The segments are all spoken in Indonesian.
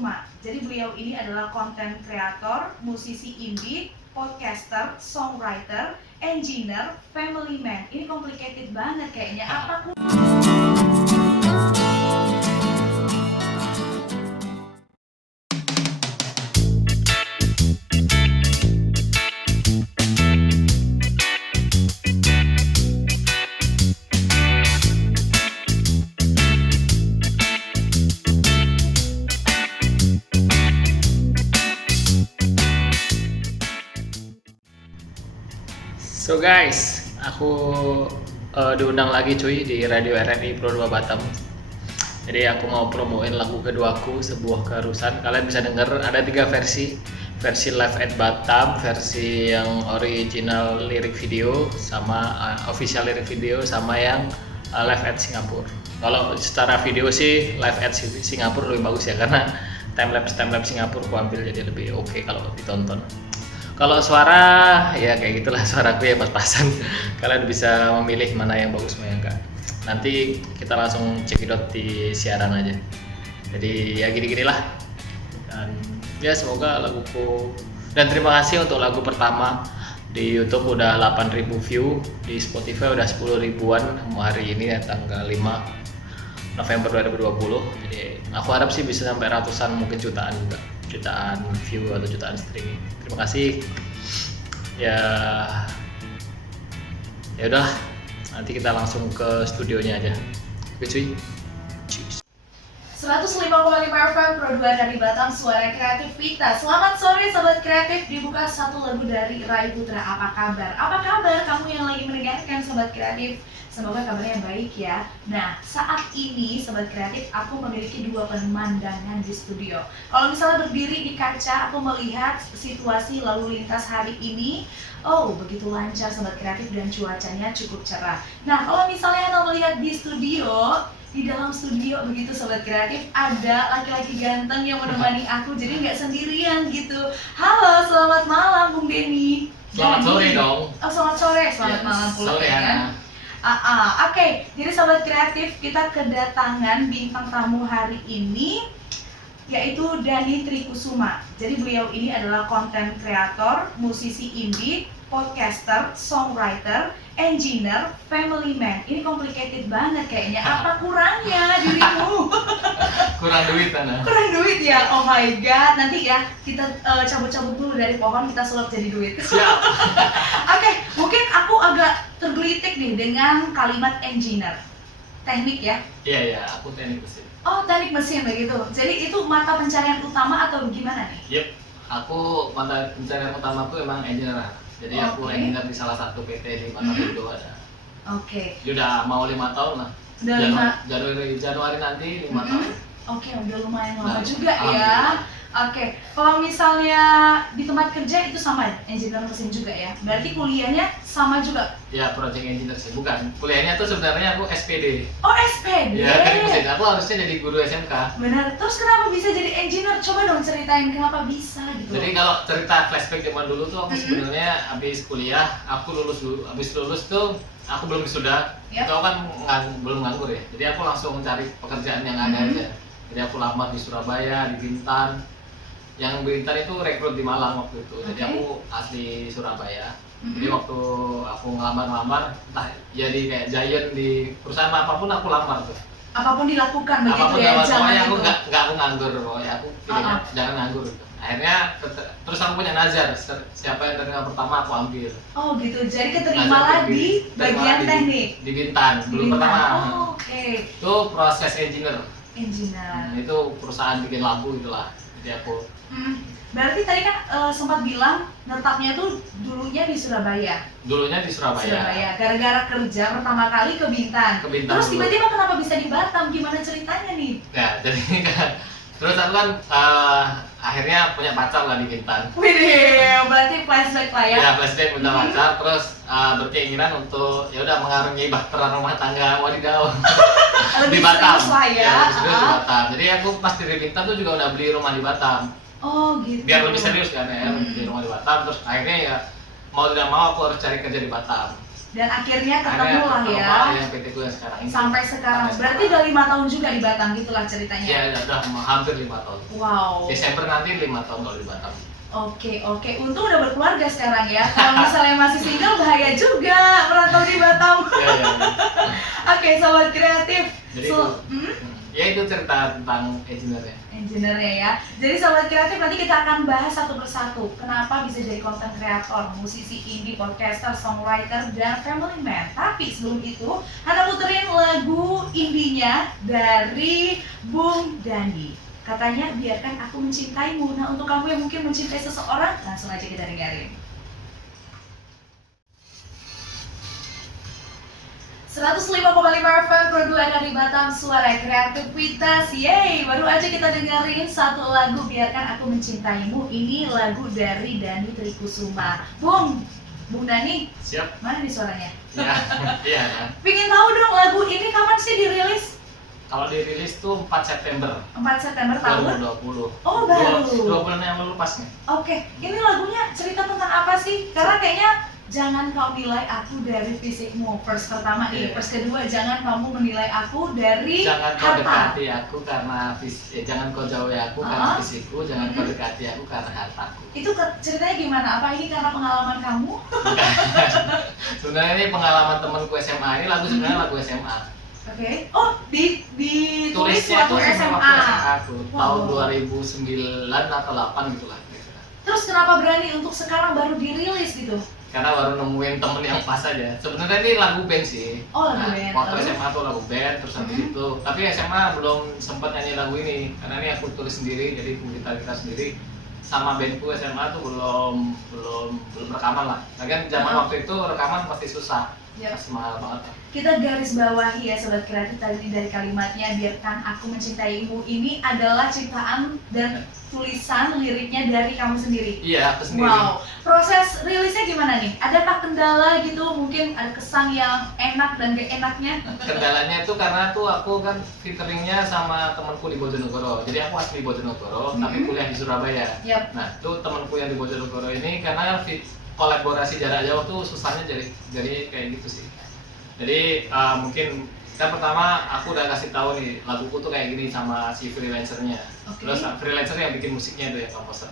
Kusuma. Jadi beliau ini adalah konten kreator, musisi indie, podcaster, songwriter, engineer, family man. Ini complicated banget kayaknya. Apa So guys, aku diundang lagi cuy di Radio RRI Pro 2 Batam. Jadi aku mau promoin lagu keduaku, Sebuah Keharusan. Kalian bisa denger ada 3 versi. Versi live at Batam, versi yang original lirik video, sama official lirik video, sama yang live at Singapura. Kalau secara video sih live at Singapura lebih bagus ya, karena timelapse Singapura aku ambil jadi lebih oke kalau ditonton. Kalau suara ya kayak gitulah, suaraku ya pas-pasan. Kalian bisa memilih mana yang bagus mana yang enggak. Nanti kita langsung cekidot di siaran aja. Jadi ya gini-gini lah. Dan ya semoga laguku, dan terima kasih untuk lagu pertama di YouTube udah 8.000 view, di Spotify udah 10 ribuan hari ini ya, tanggal 5 November 2020. Jadi aku harap sih bisa sampai ratusan, mungkin jutaan juga. Jutaan view atau jutaan streaming. Terima kasih. Ya udah, nanti kita langsung ke studionya aja. Oke cuy. 105,5 FM Pro 2 dari Batam, suara kreatif Vita. Selamat sore sobat kreatif, dibuka satu lagu dari Rai Putra. Apa kabar? Apa kabar kamu yang lagi mendengarkan sobat kreatif? Semoga kabarnya baik ya. Nah, saat ini sobat kreatif aku memiliki 2 pemandangan di studio. Kalau misalnya berdiri di kaca, aku melihat situasi lalu lintas hari ini. Oh, begitu lancar sobat kreatif dan cuacanya cukup cerah. Nah, kalau misalnya Anda melihat di studio, di dalam studio begitu sobat kreatif, ada laki-laki ganteng yang menemani aku, jadi nggak sendirian gitu. Halo, selamat malam Bung Denny. Selamat sore dong. Oh, selamat sore, selamat malam pula sore, ya. Oke, jadi sobat kreatif, kita kedatangan bintang tamu hari ini, yaitu Dhani Trikusuma. Jadi beliau ini adalah konten kreator, musisi indie, podcaster, songwriter, engineer, family man. Ini complicated banget kayaknya. Apa kurangnya dirimu? Kurang duit Ana. Kurang duit ya? Oh my god. Nanti ya kita cabut-cabut dulu dari pohon, kita sulap jadi duit. Siap. Oke, mungkin aku agak tergelitik nih dengan kalimat engineer. Teknik ya? Iya, aku teknik mesin. Oh, teknik mesin begitu. Jadi itu mata pencarian utama atau gimana nih? Yep, aku mata pencarian utamaku emang engineer. Jadi aku Oke. engineer di salah satu PT di Batam Indo ada. Oke. Udah mau 5 tahun lah. Udah Januari nanti 5 tahun. Oke, udah lumayan lama Nah, juga ya. Oke, kalau misalnya di tempat kerja itu sama engineer mesin juga ya? Berarti kuliahnya sama juga? Ya, project engineer sih, bukan. Kuliahnya tuh sebenarnya aku SPD. Oh, SPD? Ya, teknik mesin. Aku harusnya jadi guru SMK. Benar, terus kenapa bisa jadi engineer? Coba dong ceritain kenapa bisa gitu. Jadi kalau cerita flashback zaman dulu tuh aku sebenarnya habis kuliah, aku lulus dulu. Habis lulus tuh aku belum wisuda. Yap. Itu kan belum nganggur ya. Jadi aku langsung mencari pekerjaan yang ada aja. Jadi aku lamar di Surabaya, di Bintan. Yang Bintan itu rekrut di Malang waktu itu. Jadi Oke. aku asli Surabaya. Jadi waktu aku ngelamar-lamar, entah jadi kayak giant di perusahaan apapun aku lamar tuh. Apapun dilakukan begitu Apapun ya, lamar, jangan pokoknya aku itu. nggak aku nganggur, pokoknya aku pilihnya jangan nganggur gitu. Akhirnya terus aku punya nazar, siapa yang terima pertama aku ambil. Oh gitu, jadi Nazar keterimalah di terima bagian di- teknik. di Bintan, belum Bintan. pertama. Oh, oke. Itu proses engineer. Engineer. Itu perusahaan bikin lampu itulah. Jadi aku Berarti tadi kan sempat bilang netapnya tuh dulunya di Surabaya. dulunya di Surabaya. Gara-gara kerja pertama kali ke Bintan. Ke Bintan Terus dulu. tiba-tiba kenapa bisa di Batam? Gimana ceritanya nih? Ya, jadi kan terus aku kan akhirnya punya pacar lah di Bintan. Widih, berarti flashback lah ya. Ya, flashback punya pacar, terus berkeinginan untuk ya udah mengarungi bahtera rumah tangga wadidaw Lebih di Batam. serius lah ya. Lebih serius di Batam. Jadi aku pas di Bintan tuh juga udah beli rumah di Batam. Oh gitu. Biar lebih serius kan ya, beli rumah di Batam. Terus akhirnya ya mau tidak mau aku harus cari kerja di Batam. Dan akhirnya ketemu lah ya. Yang PT gue yang sekarang ini. Sampai sekarang. Berarti udah 5 tahun juga di Batam gitulah ceritanya. Iya, udah hampir 5 tahun. Wow. Desember nanti 5 tahun kalau di Batam. Oke. Untung udah berkeluarga sekarang ya. Kalau misalnya masih single bahaya juga merantau di Batam. Iya. Oke, sobat kreatif. Jadi ya itu cerita tentang engineer-nya ya. Jadi sobat kreatif, nanti kita akan bahas satu persatu kenapa bisa jadi content creator, musisi indie, podcaster, songwriter, dan family man. Tapi sebelum itu, Hana puterin lagu indinya dari Bung Dandi. Katanya biarkan aku mencintaimu. Nah, untuk kamu yang mungkin mencintai seseorang, langsung aja kita dengerin. 105,5 FM Pro 2 dari Batam, suara kreativitas. Yeay, baru aja kita dengerin satu lagu Biarkan Aku Mencintaimu. Ini lagu dari Dani Trikusuma. Bung Dani, siap. Mana nih suaranya? Iya. Pingin tahu dong, lagu ini kapan sih dirilis? Kalau dirilis tuh 4 September 4 September tahun 2020. Oh, baru. 2 bulan yang lalu pas nih. Oke, ini lagunya cerita tentang apa sih? Karena kayaknya jangan kau nilai aku dari fisikmu. First pertama nih, first kedua, jangan kamu menilai aku dari jangan kau harta. dekati aku karena jangan kau jauhi aku karena fisikku, jangan kau dekati aku karena hartaku. Itu ceritanya gimana? Apa ini karena pengalaman kamu? Sebenarnya ini pengalaman temanku SMA. Ini lagu sebenarnya lagu SMA. Oke. Oh, ditulis Tulisnya waktu itu SMA. aku tahun 2009 atau 8 gitu lah. Terus kenapa berani untuk sekarang baru dirilis gitu? Karena baru nemuin temen yang pas aja. Sebenarnya ini lagu band sih. Oh, lagu band. Waktu SMA tuh lagu band, terus habis itu. Tapi SMA belum sempat nyanyi lagu ini. Karena ini aku tulis sendiri, jadi kita sendiri. Sama bandku SMA tuh belum rekaman lah. Lagian zaman waktu itu rekaman pasti susah. Masih mahal banget. Kita garis bawahi ya sobat kreatif, tadi dari kalimatnya Biarkan Aku Mencintaimu ini adalah ciptaan dan tulisan liriknya dari kamu sendiri. Iya, aku sendiri. Wow, proses rilisnya gimana nih? Adakah kendala gitu? Mungkin ada kesan yang enak dan gak enaknya? Kendalanya itu karena tuh aku kan featuringnya sama temanku di Bojonegoro. Jadi aku asli Bojonegoro, tapi kuliah di Surabaya. Nah, tuh temanku yang di Bojonegoro ini karena kolaborasi jarak jauh tuh susahnya jadi kayak gitu sih. Jadi mungkin kan pertama aku udah kasih tahu nih laguku tuh kayak gini sama si freelancernya. Terus freelancer yang bikin musiknya itu ya, komposer.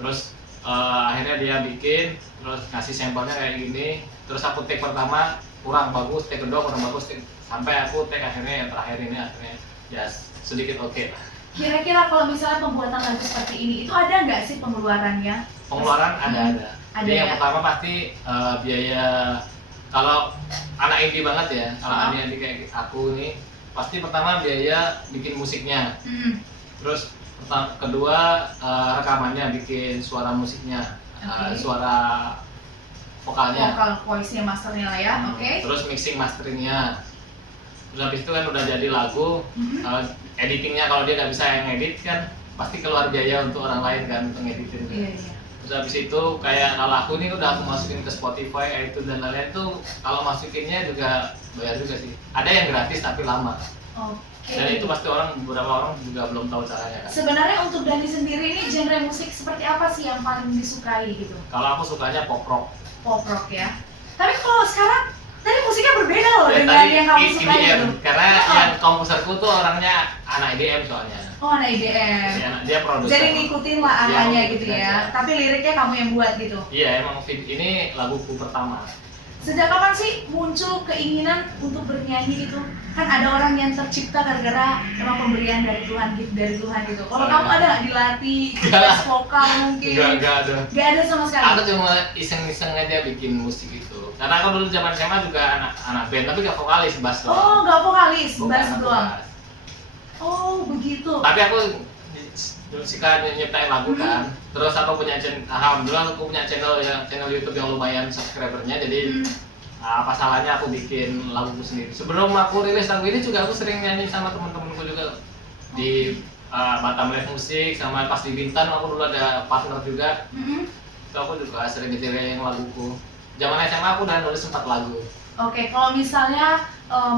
Terus akhirnya dia bikin, terus ngasih sampelnya kayak gini. Terus aku take pertama kurang bagus, take kedua kurang bagus, sampai aku take akhirnya yang terakhir ini akhirnya ya sedikit oke lah. Kira-kira kalau misalnya pembuatan lagu seperti ini itu ada nggak sih pengeluarannya? Pengeluaran ada. Jadi yang pertama pasti biaya. Kalau anak indie banget ya, kalau anak indie kayak aku nih, pasti pertama biaya bikin musiknya. Terus kedua rekamannya, bikin suara musiknya, suara vokalnya. Vokal voice-nya, masternya lah ya, Terus mixing masteringnya. Terus habis itu kan udah jadi lagu, editingnya kalau dia nggak bisa yang edit kan, pasti keluar biaya untuk orang lain kan untuk ngeditin. Terus habis itu kayak kalau aku nih udah aku masukin ke Spotify, iTunes dan lain-lain tuh kalau masukinnya juga bayar juga sih. Ada yang gratis tapi lama. Dan itu pasti beberapa orang juga belum tahu caranya kan. Sebenarnya untuk Dani sendiri ini genre musik seperti apa sih yang paling disukai gitu? Kalau aku sukanya pop rock. Pop rock ya. Tapi kalau sekarang tadi musiknya berbeda loh dengan yang kamu sukai gitu. Karena yang komposerku tuh orangnya anak EDM soalnya. Oh, anak EDM. Dia produser. Jadi ngikutin lah arahnya gitu ya. Tapi liriknya kamu yang buat gitu. Iya, emang ini laguku pertama. Sejak kapan sih muncul keinginan untuk bernyanyi gitu? Kan ada orang yang tercipta gara-gara emang pemberian dari Tuhan, gift dari Tuhan gitu. Kalau kamu ada nggak dilatih, les vokal mungkin? Enggak ada. Nggak ada sama sekali? Aku cuma iseng-iseng aja bikin musik itu. Karena aku dulu zaman SMA juga anak band, tapi nggak vokalis, bass doang. Oh, nggak vokalis, bass doang. Oh, begitu. Tapi aku suka nyiptain lagu kan. Terus aku punya alhamdulillah aku punya channel YouTube yang lumayan subscribernya. Jadi apa salahnya aku bikin laguku sendiri. Sebelum aku rilis lagu ini juga aku sering nyanyi sama temen-temenku juga di Batam Live Musik, sama pas di Bintan aku dulu ada partner juga. Itu aku juga sering ngejelain laguku. Zaman SMA aku udah nulis 4 lagu. Oke, kalau misalnya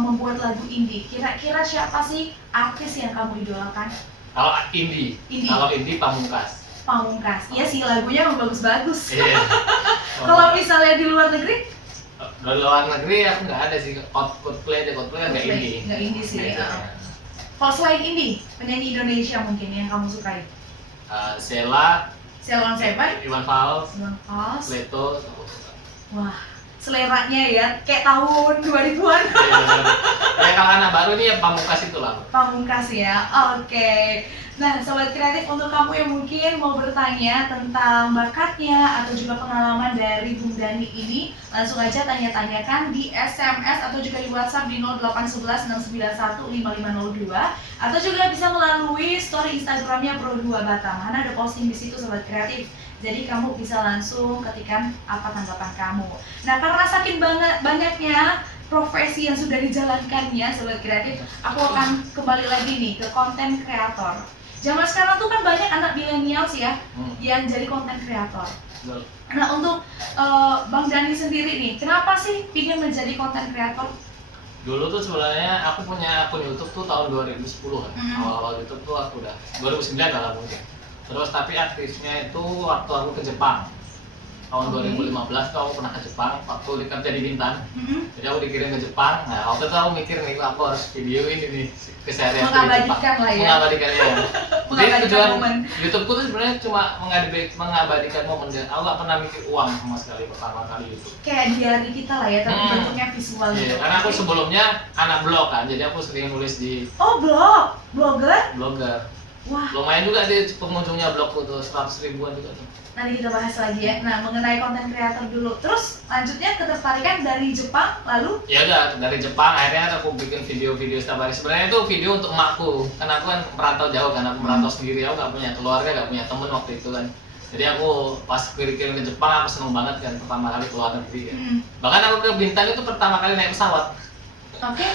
membuat lagu indie, kira-kira siapa sih artis yang kamu idolakan? Kalau indie. Kalau indie Pamungkas. Pamungkas, iya sih lagunya emang bagus-bagus. Iya. Kalau misalnya di luar negeri? Dari luar negeri aku nggak ada sih. Coldplay kan nggak indie. Nggak indie sih. Biasanya. Kalau selain indie, penyanyi Indonesia mungkin yang kamu sukai? Sheila, Sheila on Seven, Iwan Fals, Iwan Fals. Leto, aku suka. Wah, seleranya ya kayak tahun 2000-an. Ya kalau anak baru ini ya Pamungkas itu lah. Pamungkas ya. Oke. Nah, sobat kreatif, untuk kamu yang mungkin mau bertanya tentang bakatnya atau juga pengalaman dari Bung Dani ini, langsung aja tanya-tanyakan di SMS atau juga di WhatsApp di 0811 691 5502 atau juga bisa melalui story Instagramnya Pro2 Batam. Karena ada posting di situ sobat kreatif. Jadi kamu bisa langsung ketikkan apa tanggapan kamu. Nah, karena saking banyaknya profesi yang sudah dijalankannya sobat kreatif, aku akan kembali lagi nih ke konten kreator. Zaman sekarang tuh kan banyak anak milenials ya yang jadi konten kreator. Nah, untuk Bang Dani sendiri nih, kenapa sih ingin menjadi konten kreator? Dulu tuh sebenarnya aku punya akun YouTube tuh tahun 2010-an. Awal-awal YouTube tuh aku udah 2009 lah mungkin. Terus tapi aktifnya itu waktu aku ke Jepang. Tahun 2015 tuh aku pernah ke Jepang waktu kerja di Bintan. Jadi aku dikirim ke Jepang. Nah, waktu itu aku mikir nih, aku harus videoin ini keseharian Mengabadikan lah ya. Mengabadikan ya. Jadi Mengabadikan tujuan momen. YouTubeku tuh sebenarnya cuma mengabadikan momen. Aku nggak pernah mikir uang sama sekali pertama kali YouTube. Kayak diary kita lah ya, tapi bentuknya visual Iya, gitu. karena aku sebelumnya anak blog kan, jadi aku sering nulis di Oh, blogger? blogger. Wah, Lumayan juga di pengunjungnya blogku tuh 100 ribuan juga tuh. nanti kita bahas lagi ya. Nah, mengenai konten kreator dulu. Terus lanjutnya ketertarikan dari Jepang, lalu? Ya udah dari Jepang akhirnya aku bikin video-video setiap hari. Sebenarnya itu video untuk emakku, karena aku kan merantau jauh kan, aku merantau sendiri, aku nggak punya keluarga, nggak punya temen waktu itu kan. Jadi aku pas kirim ke Jepang aku seneng banget kan pertama kali keluar negeri kan. Bahkan aku ke Bintan itu pertama kali naik pesawat. Oke.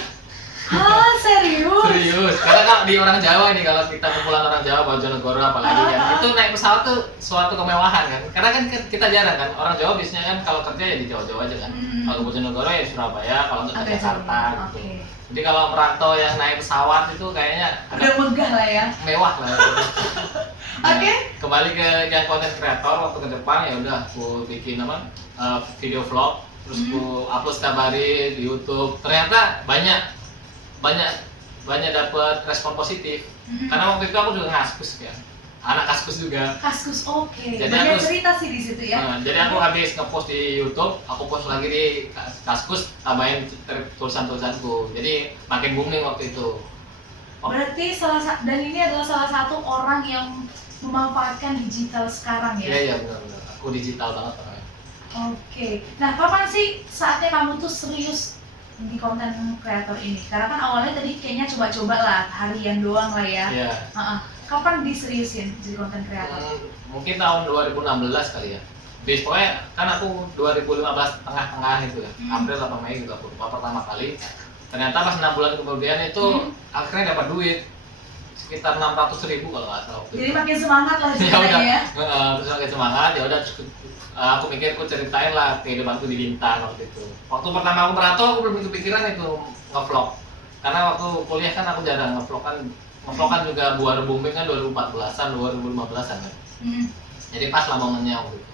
Ah, serius? Serius, karena kan di orang Jawa nih, kalau kita kumpulan orang Jawa, Bojonegoro apalagi kan, itu naik pesawat tuh suatu kemewahan kan. Karena kan kita jarang kan, orang Jawa biasanya kan kalau kerja ya di Jawa-Jawa aja kan. Kalau ke Bojonegoro ya Surabaya, kalau untuk ke Jakarta gitu. Jadi kalau merantau yang naik pesawat itu kayaknya udah megah lah ya. Mewah lah. Oke. Kembali ke yang konten kreator, waktu ke Jepang ya udah aku bikin video vlog, terus aku upload setiap hari di YouTube. Ternyata banyak dapat respon positif. Karena waktu itu aku juga ngaskus kan, anak kaskus juga. Kaskus, oke. Jadi banyak aku cerita sih di situ ya. Jadi aku habis ngepost di YouTube, aku post lagi di kaskus, tambahin tulisan-tulisanku. Jadi makin booming waktu itu. Berarti dan ini adalah salah satu orang yang memanfaatkan digital sekarang ya. Iya benar-benar. Aku digital banget orangnya. Oke. Nah, kapan sih saatnya kamu tuh serius di konten kreator ini? Karena kan awalnya tadi kayaknya coba-coba lah, harian doang lah ya. Iya. Kapan diseriusin jadi konten kreator? Mungkin tahun 2016 kali ya. Pokoknya kan aku 2015 tengah-tengah itu ya, April atau Mei gitu aku lupa pertama kali. Ternyata pas 6 bulan kemudian itu akhirnya dapat duit sekitar 600.000 kalau nggak salah. Jadi makin semangat lah Ya ceritanya ya. terus makin semangat ya udah. Aku mikir aku ceritain lah kehidupanku di Bintan waktu itu. Waktu pertama aku merantau aku belum kepikiran itu ngevlog. Karena waktu kuliah kan aku jarang ngevlog kan juga baru booming kan 2014-an, 2015-an kan. Jadi pas lah momennya waktu itu.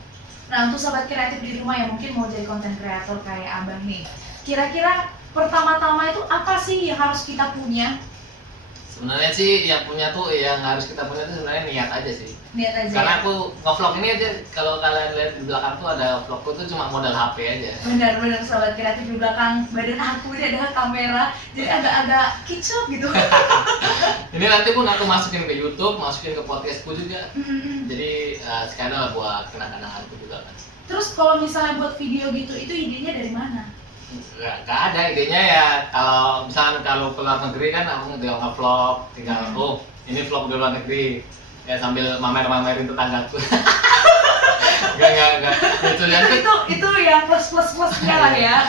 Nah, untuk sobat kreatif di rumah yang mungkin mau jadi konten kreator kayak Abang nih, kira-kira pertama-tama itu apa sih yang harus kita punya? Sebenarnya sih yang harus kita punya itu sebenarnya niat aja sih. Niat aja. Karena ya? aku ngevlog ini aja, kalau kalian lihat di belakang tuh ada vlogku tuh cuma modal HP aja. Benar-benar sobat kreatif, di belakang badan aku ini ada kamera, jadi agak-agak kicau gitu. Ini nanti pun aku masukin ke YouTube, masukin ke podcastku juga. Jadi sekalian lah buat kenang-kenanganku juga kan. Terus kalau misalnya buat video gitu, itu idenya dari mana? Gak ada idenya ya, kalau misalnya kalau ke luar negeri kan aku tinggal nge-vlog, ini vlog di luar negeri ya sambil mamer-mamerin tetanggaku. Enggak. Itu yang plus-plusnya lah ya.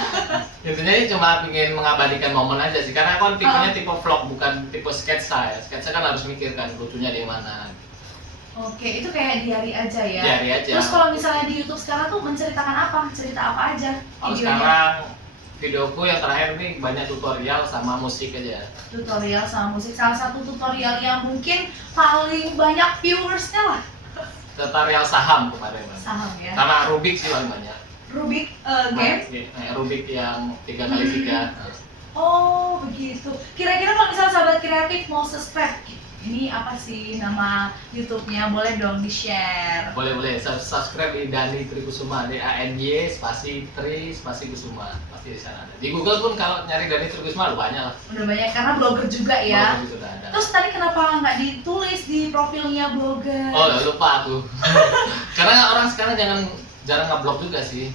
Intinya ini cuma ingin mengabadikan momen aja sih, karena aku kan tipenya tipe vlog bukan tipe sketsa ya. Sketsa kan harus mikirkan lucunya di mana. Oke, itu kayak diary aja ya. Diary aja. Terus kalau misalnya di YouTube sekarang tuh menceritakan apa? Cerita apa aja Kalau videonya? sekarang videoku yang terakhir nih banyak tutorial sama musik aja. Tutorial sama musik. Salah satu tutorial yang mungkin paling banyak viewersnya lah. Tutorial saham kemarin. Saham ya. Sama Rubik sih paling banyak. Rubik game. Rubik yang 3x3. Oh begitu. Kira-kira kalau misalnya sahabat kreatif mau subscribe, ini apa sih nama YouTube-nya? Boleh dong di-share. Boleh subscribe di Dani Trikusuma, DANY spasi Tri spasi Kusuma, pasti di sana ada. Di Google pun kalau nyari Dani Trikusuma banyak lah. Udah banyak karena blogger juga ya. Blogger juga udah ada. Terus tadi kenapa nggak ditulis di profilnya blogger? Oh lupa aku. Karena orang sekarang jarang nge-blog juga sih.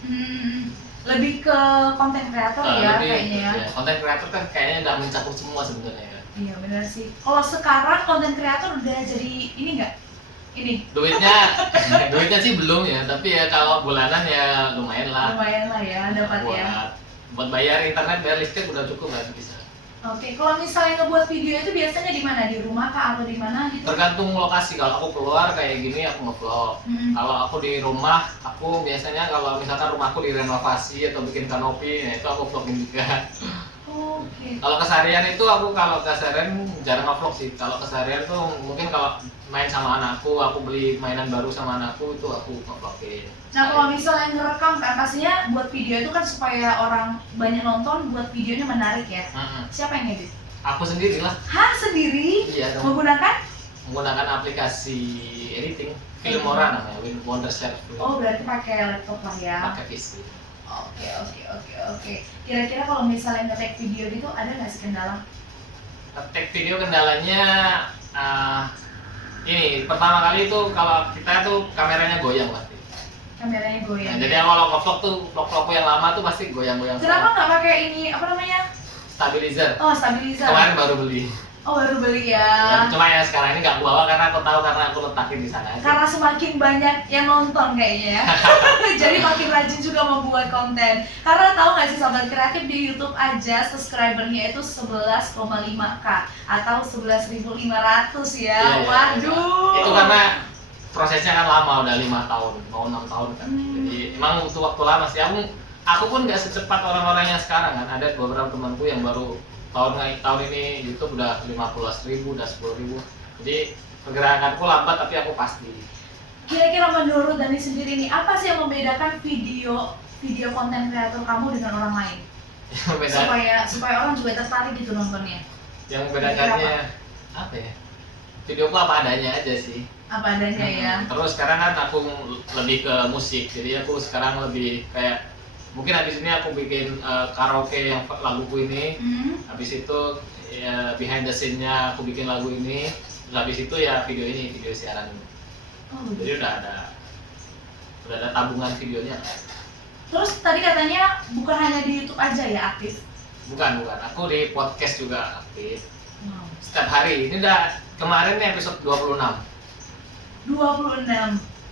Lebih ke konten kreator ya Lebih, kayaknya ya. ya. Konten kreator kan kayaknya udah mencakup semua sebenarnya ya. Iya benar sih. Kalau sekarang konten kreator udah jadi ini nggak? Ini Duitnya sih belum ya, tapi ya kalau bulanan ya lumayan lah. lumayan lah ya dapat ya. Buat bayar internet, bayar listrik udah cukup lah bisa. Oke, kalau misalnya ngebuat video itu biasanya di mana? Di rumah kah atau di mana gitu? Tergantung lokasi. Kalau aku keluar kayak gini aku nge-vlog. Kalau aku di rumah, aku biasanya kalau misalkan rumahku direnovasi atau bikin kanopi, ya itu aku vlogin juga. Oke. Kalau keseharian itu aku kalau keseharian jarang nge-vlog sih. Kalau keseharian tuh mungkin kalau main sama anakku, aku beli mainan baru sama anakku itu aku nge-vlogin. Nah kalau misalnya ngerekam kan pastinya buat video itu kan supaya orang banyak nonton, buat videonya menarik ya. Siapa yang ngedit? Aku sendiri lah. Hah sendiri? Iya dong. Menggunakan Aplikasi editing, Filmora namanya, Wondershare. Oh berarti pakai laptop lah ya. Pakai PC. Oke. Kira-kira kalau misalnya nge-take video gitu ada nggak sih kendala? Take video kendalanya ini pertama kali itu kalau kita tuh kameranya goyang pasti. Kameranya goyang. Nah, jadi kalau nge-vlog tuh vlog yang lama tuh pasti goyang-goyang. Kenapa nggak pakai ini apa namanya? Stabilizer. Oh stabilizer. Kemarin baru beli. Oh baru beli ya. Ya, cuma ya sekarang ini nggak bawa karena aku tahu karena aku letakin di sana aja. Karena semakin banyak yang nonton kayaknya ya. Jadi makin rajin juga membuat konten. Karena tahu nggak sih sahabat kreatif di YouTube aja subscribernya itu 11,5K atau 11.500 ya. Iya. Waduh. Itu karena prosesnya kan lama, udah 5 tahun, mau 6 tahun kan. Jadi emang butuh waktu lama sih. Aku pun nggak secepat orang-orang yang sekarang kan. Ada beberapa temanku yang baru tahun ini YouTube udah 15.000, udah 10.000. Jadi pergerakanku lambat tapi aku pasti. Kira-kira menurut Dani sendiri nih, apa sih yang membedakan video konten kreator kamu dengan orang lain? Supaya orang juga tertarik gitu nontonnya. Yang membedakannya apa ya? Videoku apa adanya aja sih. Apa adanya ya. Terus sekarang kan aku lebih ke musik. Jadi aku sekarang lebih kayak mungkin habis ini aku bikin karaoke yang laguku ini. Habis itu ya, behind the scene-nya aku bikin lagu ini. Terus habis itu ya video siaran ini. Jadi udah ada tabungan videonya. Terus tadi katanya bukan hanya di YouTube aja ya aktif? Bukan. Aku di podcast juga aktif. Setiap hari. Ini udah kemarin nih episode 26. 26.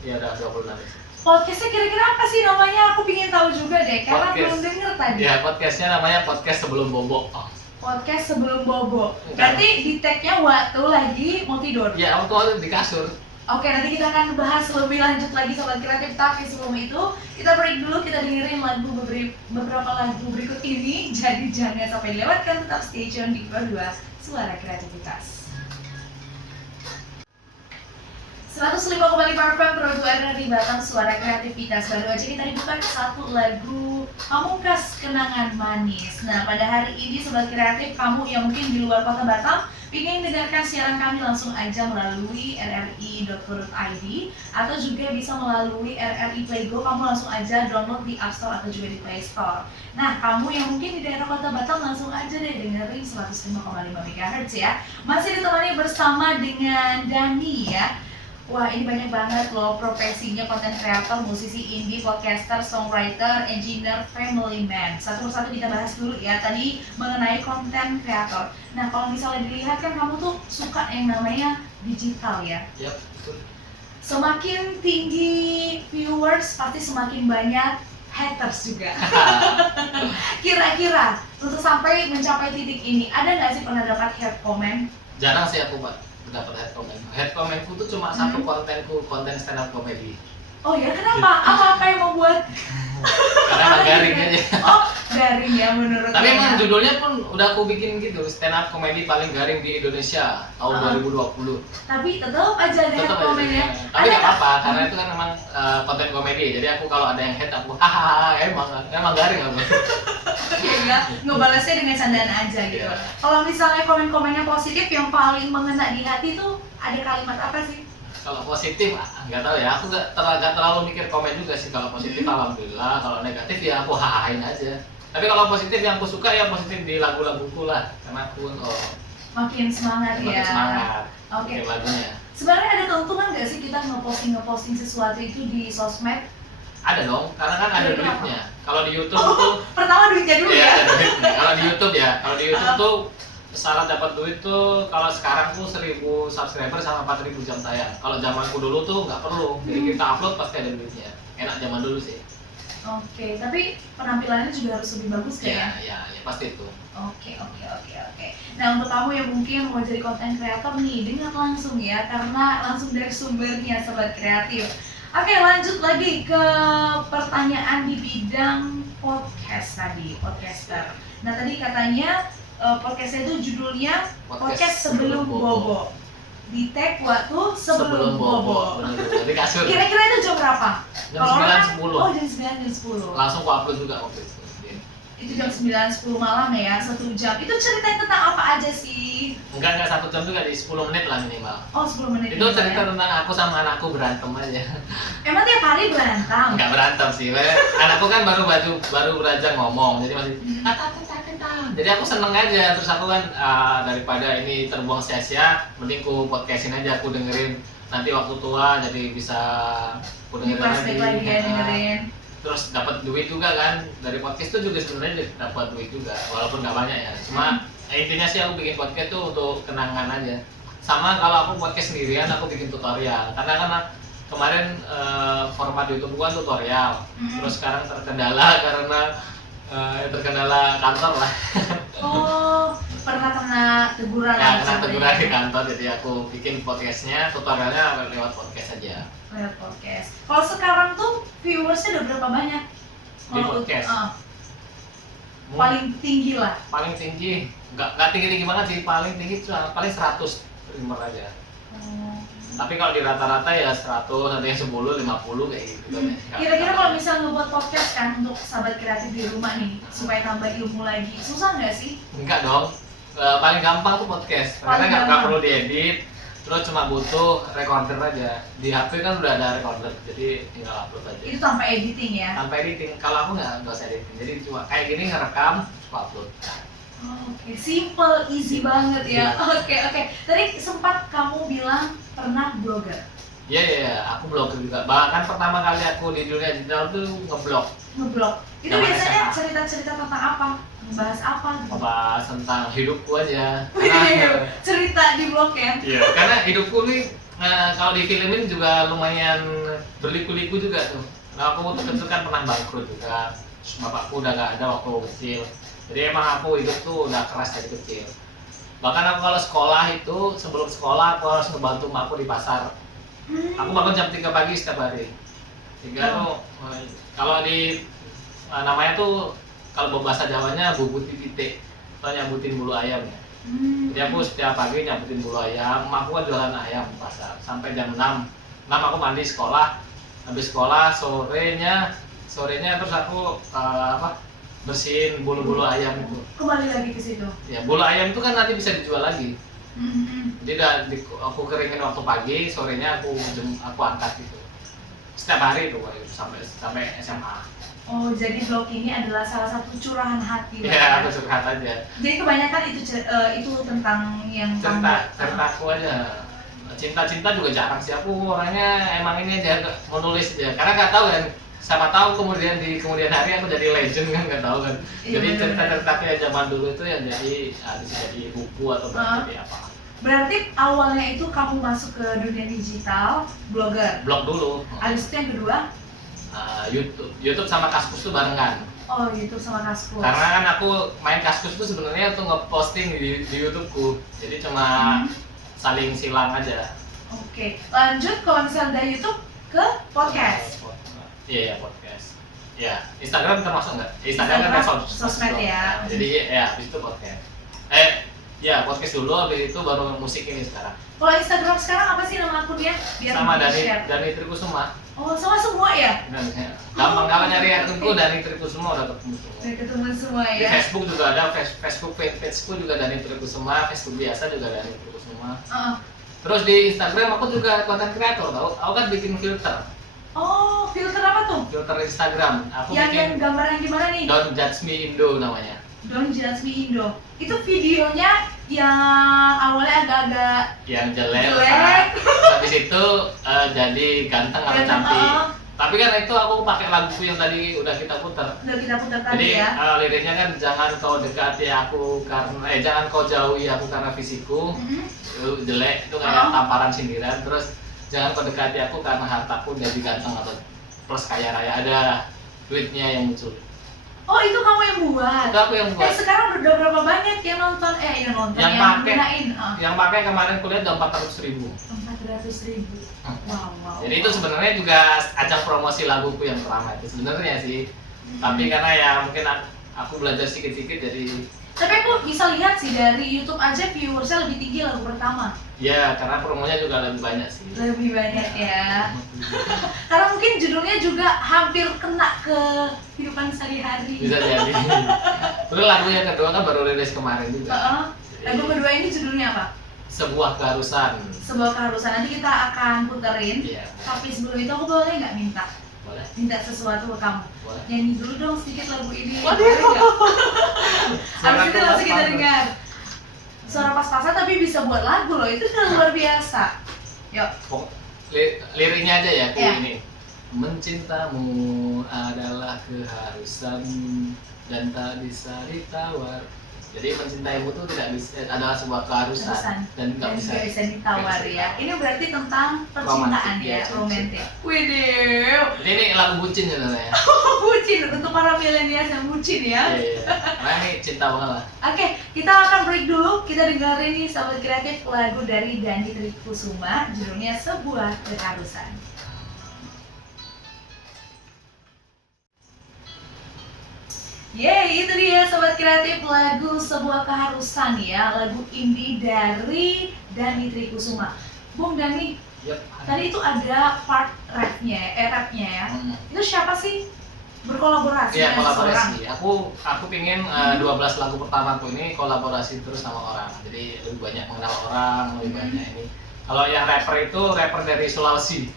Iya udah 26. Podcastnya kira-kira apa sih namanya? Aku pingin tahu juga deh, karena belum denger tadi. Ya podcastnya namanya podcast sebelum bobo. Podcast sebelum bobo. Berarti di tag-nya waktu lagi mau tidur? Ya waktu di kasur. Oke, nanti kita akan bahas lebih lanjut lagi sobat kreatif. Tapi sebelum itu kita break dulu, kita dengerin beberapa lagu berikut ini. Jadi jangan sampai dilewatkan, tetap stay tune di Pro 2 Suara Kreativitas. 105,5 FM Pro 2 RRI Batam Suara Kreativitas. Baru aja kita dibuka satu lagu Pamungkas Kenangan Manis. Nah pada hari ini sobat kreatif, kamu yang mungkin di luar kota Batam ingin dengarkan siaran kami langsung aja melalui rri.co.id atau juga bisa melalui RRI Playgo. Kamu langsung aja download di App Store atau juga di Play Store. Nah kamu yang mungkin di daerah kota Batam langsung aja deh dengerin 105,5 MHz ya. Masih ditemani bersama dengan Dani ya. Wah ini banyak banget loh profesinya, konten kreator, musisi indie, podcaster, songwriter, engineer, family man. Satu persatu kita bahas dulu ya, tadi mengenai konten kreator. Nah kalau misalnya dilihat kan kamu tuh suka yang namanya digital ya. Yap, betul. Semakin tinggi viewers pasti semakin banyak haters juga. Kira-kira untuk sampai mencapai titik ini, ada nggak sih pernah dapat hate comment? Jarang sih aku dapat head comment. Head commentku tuh cuma satu konten stand up comedy. Oh ya, kenapa? Apa yang membuat? Karena emang garing aja. Oh, garing ya menurut. Tapi emang judulnya pun udah aku bikin gitu, stand up comedy paling garing di Indonesia tahun 2020. Tapi tetap aja ada head comment ya. Tapi nggak apa-apa, karena itu kan memang konten komedi. Jadi aku kalau ada yang hate aku hahaha, emang garing aku. Iya, ngebalasnya dengan candaan aja gitu. Iya. Kalau misalnya komen-komennya positif yang paling mengena di hati tuh ada kalimat apa sih? Kalau positif nggak tahu ya, aku nggak terlalu mikir komen juga sih. Kalau positif alhamdulillah, kalau negatif ya aku hahain aja. Tapi kalau positif yang aku suka ya positif di lagu-laguku lah, karena aku Makin semangat ya. makin semangat Oke. bikin lagunya. Sebenarnya ada keuntungan nggak sih kita ngeposting sesuatu itu di sosmed? Ada dong, karena kan ada Jadi duitnya. Kalau di YouTube Oh, tuh pertama duitnya dulu ya ya. ada duitnya. Kalau di YouTube ya, kalau di YouTube tuh syarat dapat duit tuh kalau sekarang tuh 1000 subscriber sama 4000 jam tayang. Kalau zamanku dulu tuh nggak perlu, jadi kita upload pasti ada duitnya. Enak zaman dulu sih. Oke, tapi penampilannya juga harus lebih bagus kan ya? Ya pasti itu. Oke. Nah, untuk kamu yang mungkin mau jadi konten kreator nih, dengar langsung ya, karena langsung dari sumbernya Sobat Kreatif. Oke, lanjut lagi ke pertanyaan di bidang podcast tadi, podcaster. Nah, tadi katanya podcastnya itu judulnya Podcast Sebelum Bobo. Di tag waktu sebelum bobo. Bener, di kasur. Kira-kira itu jam berapa? Jam Kalau 9, orang kan- 10. Oh, jam 9, jam 10. Langsung aku upload juga waktu itu. Itu jam 9, 10 malam ya, 1 jam. Itu ceritain tentang apa aja sih? Enggak 1 jam juga, di 10 menit lah minimal. Oh, 10 menit. Itu gitu cerita ya? tentang aku sama anakku berantem aja. Emang tiap hari berantem? Enggak berantem sih, anakku kan baru belajar ngomong, jadi masih tata. Jadi aku seneng aja, terus aku kan daripada ini terbuang sia-sia, mending ku podcastin aja, aku dengerin nanti waktu tua, jadi bisa aku Di dengerin flashback lagi ya, dengerin. Terus dapat duit juga kan dari podcast tuh juga sebenarnya dapat duit juga, walaupun nggak banyak ya. Cuma intinya sih aku bikin podcast tuh untuk kenangan aja. Sama kalau aku podcast sendirian, aku bikin tutorial, karena kan kemarin format YouTube gua tutorial, terus sekarang terkendala karena terkendala kantor lah. Oh, pernah kena teguran Ya, langsung kena teguran ya? di kantor, jadi aku bikin podcastnya, tutorialnya lewat podcast aja. Lewat podcast. Kalau sekarang tuh viewersnya udah berapa banyak? Di podcast? Paling tinggi lah. Paling tinggi, nggak tinggi banget sih, paling tinggi paling 100 per aja. Tapi kalau di rata-rata ya 100, ada yang 10, 50 kayak gitu kan ya. Kira-kira kalau misalnya ngebuat podcast kan untuk sahabat kreatif di rumah nih, supaya tambah ilmu lagi, susah nggak sih? Enggak dong, paling gampang tuh podcast, Paling karena nggak gampang. perlu diedit, terus cuma butuh recorder aja. Di HP kan udah ada recorder, jadi tinggal upload aja. Itu tanpa editing ya? Tanpa editing, kalau aku nggak usah editing, jadi cuma kayak gini ngerekam, terus upload. Oke, simple, easy banget ya. Oke. Tadi sempat kamu bilang pernah blogger. Iya, aku blogger juga. Bahkan pertama kali aku di dunia digital tuh ngeblog. Ngeblog. Itu Zaman biasanya SMA. cerita-cerita tentang apa? Membahas apa? Gitu? Bahas tentang hidupku aja. Wih, cerita di blog ya? Iya, karena hidupku nih kalau di filmin juga lumayan berliku-liku juga tuh. Nah, aku waktu kecil kan pernah bangkrut juga. Terus bapakku udah nggak ada waktu kecil. Jadi emang aku hidup tuh udah keras dari kecil. Bahkan aku kalau sekolah itu, sebelum sekolah aku harus ngebantu emakku di pasar. Aku bangun jam 3 pagi setiap hari. 3 tuh, kalau di namanya tuh, kalau bahasa Jawanya bubuti titik, atau nyambutin bulu ayam ya. Jadi aku setiap pagi nyambutin bulu ayam, emakku kan jualan ayam di pasar, sampai jam 6 aku mandi sekolah, habis sekolah sorenya terus aku bersihin bulu-bulu ayam itu. Kembali lagi ke situ. Ya, bulu ayam itu kan nanti bisa dijual lagi. Jadi aku keringin waktu pagi, sorenya aku angkat gitu. Setiap hari itu sampai SMA. Oh, jadi blog ini adalah salah satu curahan hati. Ya, aku curhat aja. Jadi kebanyakan itu tentang yang Ceritaku aja. Cinta juga jarang sih, aku orangnya emang ini aja mau nulis aja. Karena nggak tahu kan, siapa tahu kemudian di kemudian hari aku jadi legend kan, nggak tahu kan. Iya, Jadi bener-bener. cerita kayak zaman dulu itu yang bisa jadi buku atau jadi apa. Berarti awalnya itu kamu masuk ke dunia digital, blogger. Blog dulu. Habis itu yang kedua, YouTube sama Kaskus tuh barengan. oh YouTube sama Kaskus. Karena kan aku main Kaskus tuh sebenarnya untuk ngeposting di YouTubeku. Jadi cuma saling silang aja. Oke, lanjut kalau misalnya dari YouTube ke podcast. Iya, podcast. Ya, Instagram termasuk nggak? Instagram kan Instagram, kan sosmed ya. Jadi ya habis itu podcast. Ya podcast dulu, habis itu baru musik ini sekarang. Kalau Instagram sekarang apa sih nama akunnya? Biar Sama di share. Dani Trikusuma. Oh, sama semua ya? Gampang kalau nyari akunku Dani Trikusuma udah ketemu semua. Udah ketemu semua Di ya. Facebook juga ada, Facebook pageku juga Dani Trikusuma, Facebook biasa juga Dani Trikusuma. Terus di Instagram aku juga konten kreator tau. Aku kan bikin filter. Oh, filter apa tuh? Filter Instagram. Aku Yang bikin gambar yang gimana nih? Don't Judge Me Indo namanya. Don't Judge Me Indo. Itu videonya yang awalnya agak-agak Yang jelek. jelek. Habis itu jadi ganteng atau Ganteng, cantik. Tapi kan itu aku pakai laguku yang tadi udah kita putar. Udah kita putar Jadi tadi ya. liriknya kan jangan kau dekati aku karena jangan kau jauhi aku karena fisikku. Itu jelek, itu kayak tamparan sindiran. Terus jangan kau dekati aku karena hartaku jadi ganteng atau plus kaya raya, ada duitnya yang muncul. Oh, itu kamu yang buat? Itu aku yang buat. Sekarang udah berapa banyak yang nonton? Yang pakai gunain? yang pakai kemarin kuliah udah 400.000. 400.000. Wow. Jadi itu sebenarnya juga ajang promosi laguku yang pertama itu sebenarnya sih. Tapi karena ya mungkin aku belajar sedikit-sedikit jadi. Tapi aku bisa lihat sih dari YouTube aja viewersnya lebih tinggi lagu pertama. Ya, karena promonya juga lebih banyak sih. Lebih banyak ya. Karena mungkin judulnya juga hampir kena ke kehidupan sehari-hari. Bisa jadi. Terus lagu yang kedua kan baru rilis kemarin juga. Lagu kedua ini judulnya apa? Sebuah Keharusan. Sebuah Keharusan. Nanti kita akan puterin. Iya. Tapi sebelum itu aku boleh nggak minta? Boleh. Minta sesuatu ke kamu. Boleh. Nyanyi dulu dong sedikit lagu ini. Waduh. Habis itu langsung kita dengar. Suara pas-pasan tapi bisa buat lagu loh. Itu udah luar biasa. Yuk. Liriknya aja ya, Iya. ini. Mencintamu adalah keharusan dan tak bisa ditawar. Jadi mencintaimu itu tidak bisa, adalah sebuah keharusan dan nggak bisa ditawar ya. Ini berarti tentang percintaan Romantik, ya, ya, romantis. cinta. Widih. Jadi ini lagu bucin sebenarnya. Bucin untuk para milenial yang bucin ya. Iya. Karena ini cinta banget lah. Oke, kita akan break dulu. Kita dengerin nih sahabat kreatif lagu dari Dani Trikusuma, judulnya Sebuah Keharusan. Yeay, itu dia sobat kreatif lagu Sebuah Keharusan ya, lagu indie dari Dani Trikusuma. Bung Dani, Yep. tadi itu ada part rapnya ya. Itu siapa sih? Berkolaborasi Iya, dengan kolaborasi. seseorang? Aku pengen 12 lagu pertamaku ini kolaborasi terus sama orang. Jadi lebih banyak mengenal orang, lebih banyak ini. Kalau yang rapper itu rapper dari Sulawesi.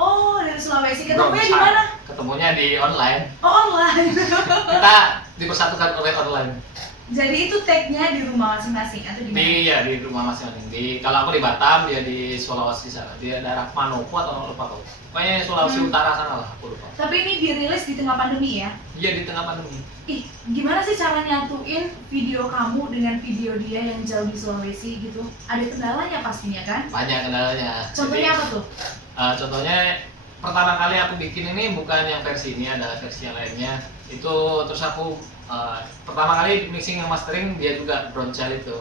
Oh, dari Sulawesi. Ketemunya di Brownside. mana? Ketemunya di online. Oh, online. Kita dipersatukan oleh online. Jadi itu tag-nya di rumah masing-masing atau di mana? Iya, di rumah masing-masing. Kalau aku di Batam, dia di Sulawesi sana. Dia daerah Manopo atau lupa kok. Pokoknya Sulawesi Utara sana lah, aku lupa. Tapi ini dirilis di tengah pandemi ya? Iya, di tengah pandemi. Ih, gimana sih cara nyatuin video kamu dengan video dia yang jauh di Sulawesi gitu? Ada kendalanya pastinya kan? Banyak kendalanya. Contohnya apa tuh? Contohnya pertama kali aku bikin ini bukan yang versi ini, ada versi yang lainnya. Itu terus aku pertama kali mixing yang mastering dia juga Bronchel itu.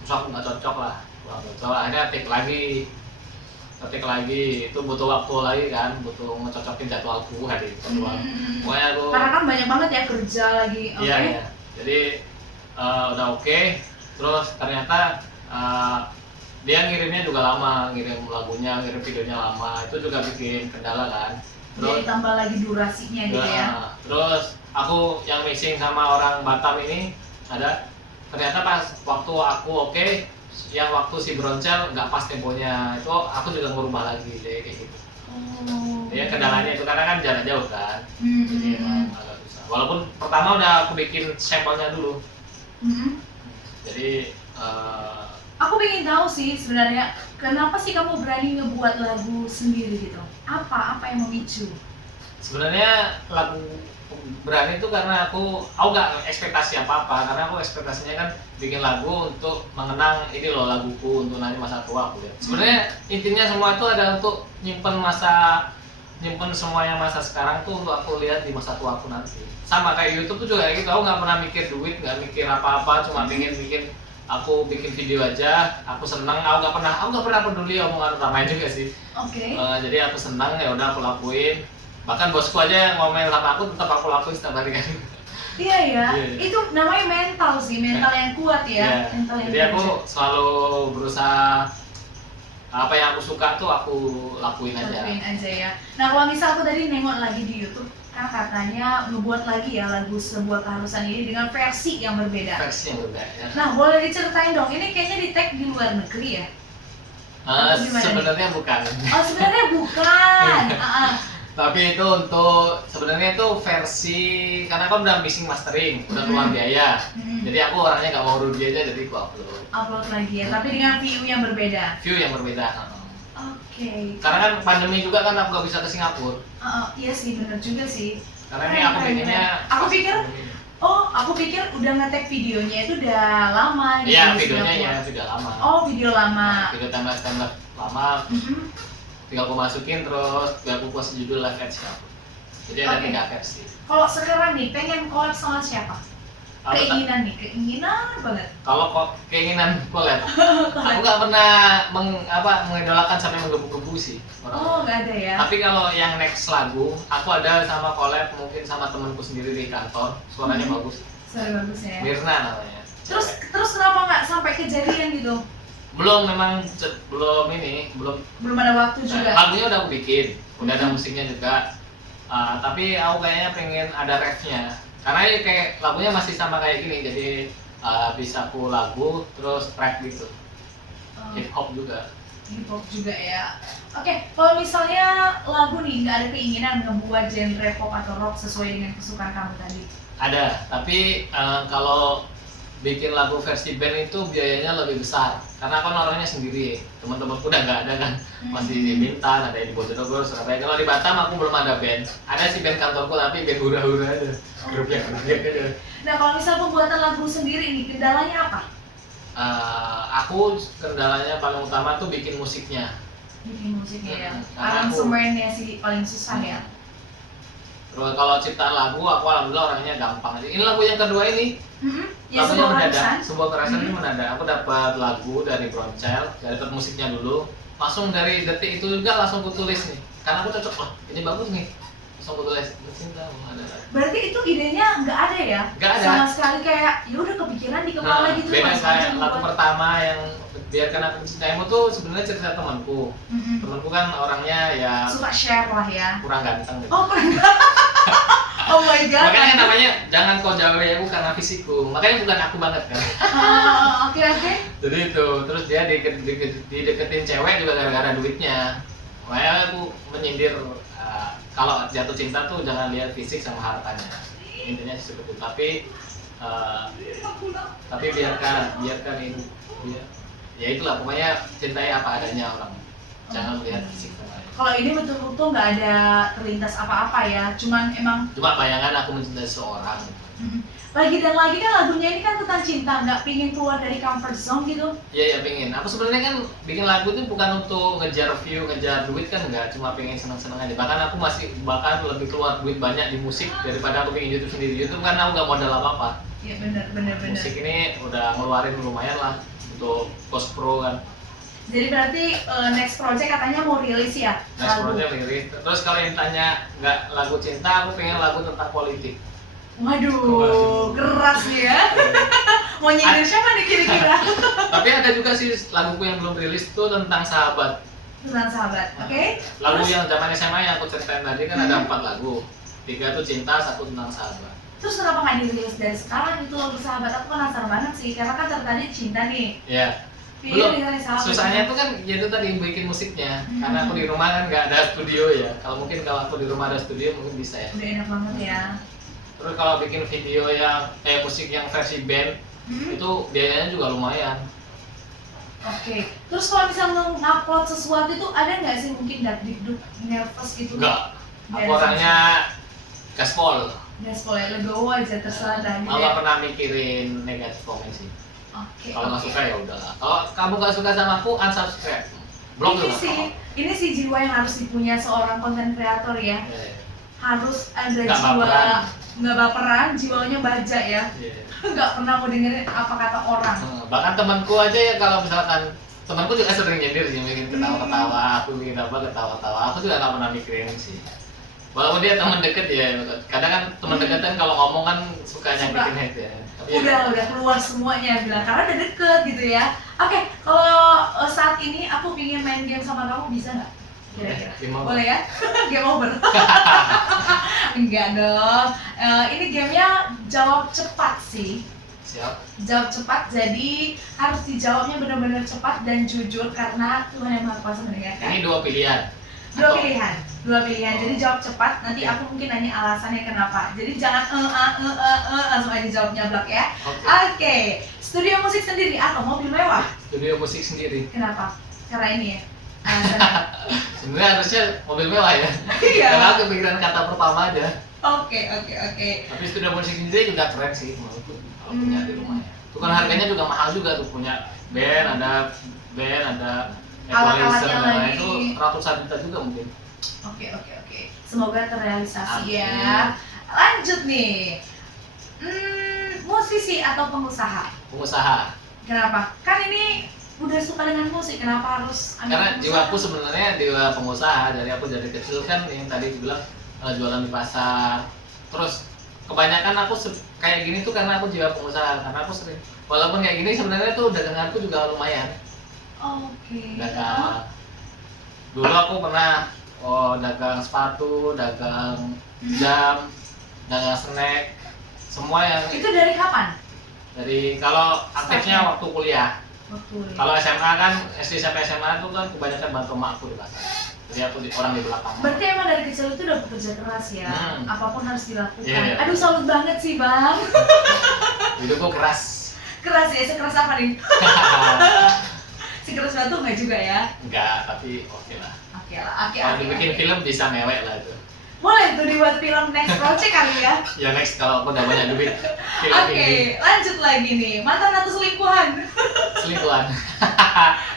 Terus aku nggak cocok lah, kurang cocok. Akhirnya ketik lagi itu butuh waktu lagi kan, butuh ngecocokin jadwalku hari itu doang. Pokoknya aku Karena kan banyak banget ya kerja lagi. iya. Jadi udah oke. Terus ternyata dia ngirimnya juga lama, ngirim lagunya, ngirim videonya lama. Itu juga bikin kendala kan. Jadi tambah lagi durasinya gitu ya. Terus aku yang mixing sama orang Batam ini ada, ternyata pas waktu aku oke, yang waktu si Bronchel nggak pas temponya, itu aku juga ngubah lagi deh kayak gitu. Ya kendalanya itu karena kan jarak jauh kan. Jadi emang agak susah. Walaupun pertama udah aku bikin sampelnya dulu. Jadi Aku pengen tahu sih sebenarnya kenapa sih kamu berani ngebuat lagu sendiri gitu? Apa yang memicu? sebenarnya lagu berani itu karena aku nggak ekspektasi apa-apa, karena aku ekspektasinya kan bikin lagu untuk mengenang ini loh laguku untuk nanti masa tua aku ya. Sebenarnya intinya semua itu ada untuk nyimpen semua yang masa sekarang tuh untuk aku lihat di masa tua aku nanti. Sama kayak YouTube tuh juga kayak gitu, aku nggak pernah mikir duit, nggak mikir apa-apa, cuma aku bikin video aja, aku senang, aku nggak pernah peduli omongan orang lain juga sih. Oke. Jadi aku senang, ya udah aku lakuin. Bahkan bosku aja yang ngomel sama aku tetap aku lakuin setiap hari kan. Iya ya, Iya. itu namanya mental sih, mental yang kuat ya. Iya. Mental yang Jadi aku selalu berusaha apa yang aku suka tuh aku lakuin aja. lakuin aja ya. Nah kalau misal aku tadi nengok lagi di YouTube, kan katanya ngebuat lagi ya lagu Sebuah Keharusan ini dengan versi yang berbeda. Versi yang berbeda. Nah boleh diceritain dong, ini kayaknya di tag di luar negeri ya? Atau gimana nih? Sebenarnya bukan. Oh sebenarnya bukan. Tapi itu untuk sebenarnya itu versi karena aku udah mixing mastering, udah keluar biaya. Jadi aku orangnya nggak mau rugi aja, jadi aku Upload lagi ya, tapi dengan view yang berbeda. view yang berbeda. Oke. Karena kan pandemi juga kan aku nggak bisa ke Singapura. Iya sih, bener juga sih. Karena ini aku pengennya. Aku pikir udah nge-tag videonya itu udah lama gitu. Iya, videonya ya video lama. Oh, video lama. Video timelapse lama. Tinggal aku masukin terus aku post judul live at Singapura. Jadi ada 3 versi. Kalau sekarang nih pengen collab sama siapa? Keinginan banget. Kalau kok keinginan collab, aku nggak pernah mengidolakan sampai menggebu-gebu sih. Oh, nggak ada ya. Tapi kalau yang next lagu, aku ada sama collab mungkin sama temanku sendiri di kantor, suaranya bagus. Suara bagus ya. Mirna namanya. Terus kenapa nggak sampai kejadian gitu? Belum ada waktu juga. Lagunya udah aku bikin, udah ada musiknya juga. Tapi aku kayaknya pengen ada refnya. Karena ya kayak lagunya masih sama kayak gini, jadi bisa aku lagu terus rap gitu. Hip hop juga. Hip hop juga ya. Oke, kalau misalnya lagu nih nggak ada keinginan ngebuat genre pop atau rock sesuai dengan kesukaan kamu tadi. Ada, tapi kalau bikin lagu versi band itu biayanya lebih besar. Karena aku orangnya sendiri, teman-temanku udah nggak ada kan, masih di Bintan, ada di Bojonegoro, Surabaya. Kalau di Batam aku belum ada band. Ada sih band kantorku tapi band hura-hura aja. Grup yang aja. Nah kalau misal pembuatan lagu sendiri ini kendalanya apa? Aku kendalanya paling utama tuh bikin musiknya. Bikin musiknya ya. Karena Aransemennya sih paling susah ya. Terus kalau ciptaan lagu, aku alhamdulillah orangnya gampang aja. Ini lagu yang kedua ini, Ya, lagunya mendadak. Sebuah Keharusan ini mendadak. Aku dapat lagu dari Broncel, dapat musiknya dulu. Langsung dari detik itu juga langsung aku tulis nih. Karena aku cocok, ini bagus nih. Langsung aku tulis, cinta ada. Berarti itu idenya nggak ada ya? Nggak ada. Sama sekali kayak, ya udah kepikiran di kepala gitu. Beda kayak lagu pertama yang Biarkan Aku Mencintaimu tuh sebenarnya cerita temanku. Temanku kan orangnya ya suka share lah ya. kurang ganteng gitu. Oh kurang Oh my god. Makanya namanya Jangan Kau Jauhi Aku Karena Fisikku. Makanya bukan aku banget kan. Oke. Jadi itu, terus dia dideketin cewek juga gara-gara duitnya. Makanya aku menyindir kalau jatuh cinta tuh jangan lihat fisik sama hartanya. Intinya seperti itu. Tapi biarkan itu ya itulah, pokoknya cintai apa adanya orang. Jangan lihat fisik sama dia. Kalau ini betul-betul nggak ada terlintas apa-apa ya, cuma bayangan aku mencintai seorang. Lagi dan lagi kan lagunya ini kan tentang cinta, nggak pingin keluar dari comfort zone gitu. Iya pingin. Aku sebenarnya kan bikin lagu itu bukan untuk ngejar view, ngejar duit kan, nggak, cuma pengen senang-senang aja. Bahkan aku bahkan lebih keluar duit banyak di musik daripada aku bikin YouTube sendiri. YouTube kan aku nggak modal apa-apa. Iya benar. Musik ini udah ngeluarin lumayan lah untuk post pro kan. Jadi berarti next project katanya mau rilis ya? Next project rilis. Terus kalau yang tanya nggak lagu cinta, aku pengen lagu tentang politik. Waduh, keras nih ya. Mau nyindir siapa nih kira-kira? Tapi ada juga sih laguku yang belum rilis tuh tentang sahabat. Tentang sahabat, oke? Lagu yang zaman SMA yang aku ceritain tadi kan ada 4 lagu. 3 tuh cinta, 1 tentang sahabat. Terus kenapa nggak dirilis dari sekarang itu lagu sahabat? Aku penasaran banget sih, karena kan tadi cinta nih. Iya. Belum. Susahnya tuh kan yaitu tadi bikin musiknya. Karena aku di rumah kan nggak ada studio ya. Kalau aku di rumah ada studio mungkin bisa ya. Udah enak banget ya. Terus kalau bikin video yang musik yang versi band itu biayanya juga lumayan. Oke. Terus kalau misalnya ngupload sesuatu itu ada nggak sih mungkin dikduk nervous gitu? Enggak. Aku orangnya gaspol. Gaspol ya, legowo aja terserah dah. Nggak pernah mikirin negatif komen sih. Oke. Kalau nggak suka ya udahlah. Kalau kamu nggak suka sama aku, unsubscribe. Blok juga. Ini sih jiwa yang harus dipunya seorang konten kreator ya. Harus ada jiwa nggak baperan, jiwanya baja ya. Nggak pernah mau dengerin apa kata orang. Bahkan temanku aja ya, kalau misalkan temanku juga sering nyindir sih, bikin ketawa-ketawa, aku bikin apa ketawa-tawa, aku juga nggak pernah mikirin sih. Walaupun dia teman deket ya, kadang kan teman deket kan kalau ngomong kan suka nyakitin hati ya. Tapi Udah keluar semuanya bilang karena udah deket gitu ya. Oke, kalau saat ini aku pingin main game sama kamu bisa nggak? Kira-kira Game over. boleh ya? Game over. Enggak dong. Ini gamenya jawab cepat sih. siap. Jawab cepat, jadi harus dijawabnya benar-benar cepat dan jujur karena Tuhan yang Maha Kuasa mendengarkan. Ini dua pilihan. Dua Atau- pilihan. Jadi jawab cepat. Nanti Oke. aku mungkin nanya alasannya kenapa. Jadi jangan langsung aja jawabnya blok ya. Oke. Oke. Studio musik sendiri atau mobil mewah? Studio musik sendiri. Kenapa? Karena ini ya. Alasannya. Sebenarnya harusnya mobil mewah ya. Iya. Karena aku kepikiran kata pertama aja. Oke. Tapi studio musik sendiri juga keren sih menurutku. Kalau punya di rumah ya. Itu kan harganya juga mahal juga tuh, punya band, ada Alat-alatnya equalizer, dan lain-lain. lagi. Itu ratusan juta juga mungkin. Oke. Semoga terrealisasi Amin. ya. Lanjut nih. Musisi atau pengusaha? Pengusaha. Kenapa? Kan ini udah suka dengan musik, kenapa harus ambil Karena pengusaha? jiwaku sebenarnya jiwa pengusaha. Dari aku dari kecil kan yang tadi dibilang jualan di pasar. Terus kebanyakan aku kayak gini tuh karena aku jiwa pengusaha. Karena aku sering, walaupun kayak gini sebenarnya tuh daganganku juga lumayan. Oke. Dagang. Dulu aku pernah dagang sepatu, dagang jam, dagang snack, semua yang Itu dari kapan? dari kalau aktifnya waktu kuliah. Waktu Kalau SMA kan SD sampai SMA itu kan kebanyakan bantu emakku di pasar. Jadi aku orang di belakang. Berarti emang dari kecil itu udah bekerja keras ya, apapun harus dilakukan. Iya. Aduh salut banget sih bang. Hidupku keras. Keras ya, sekeras apa nih? Sekeras batu nggak juga ya? Enggak, tapi oke lah. Oke lah, oke. Kalau dibikin film bisa mewek lah itu. Boleh tuh dibuat film next project kali ya. Ya next kalau aku udah banyak duit. Film Oke, ini lanjut lagi nih. Mantan atau selingkuhan? selingkuhan.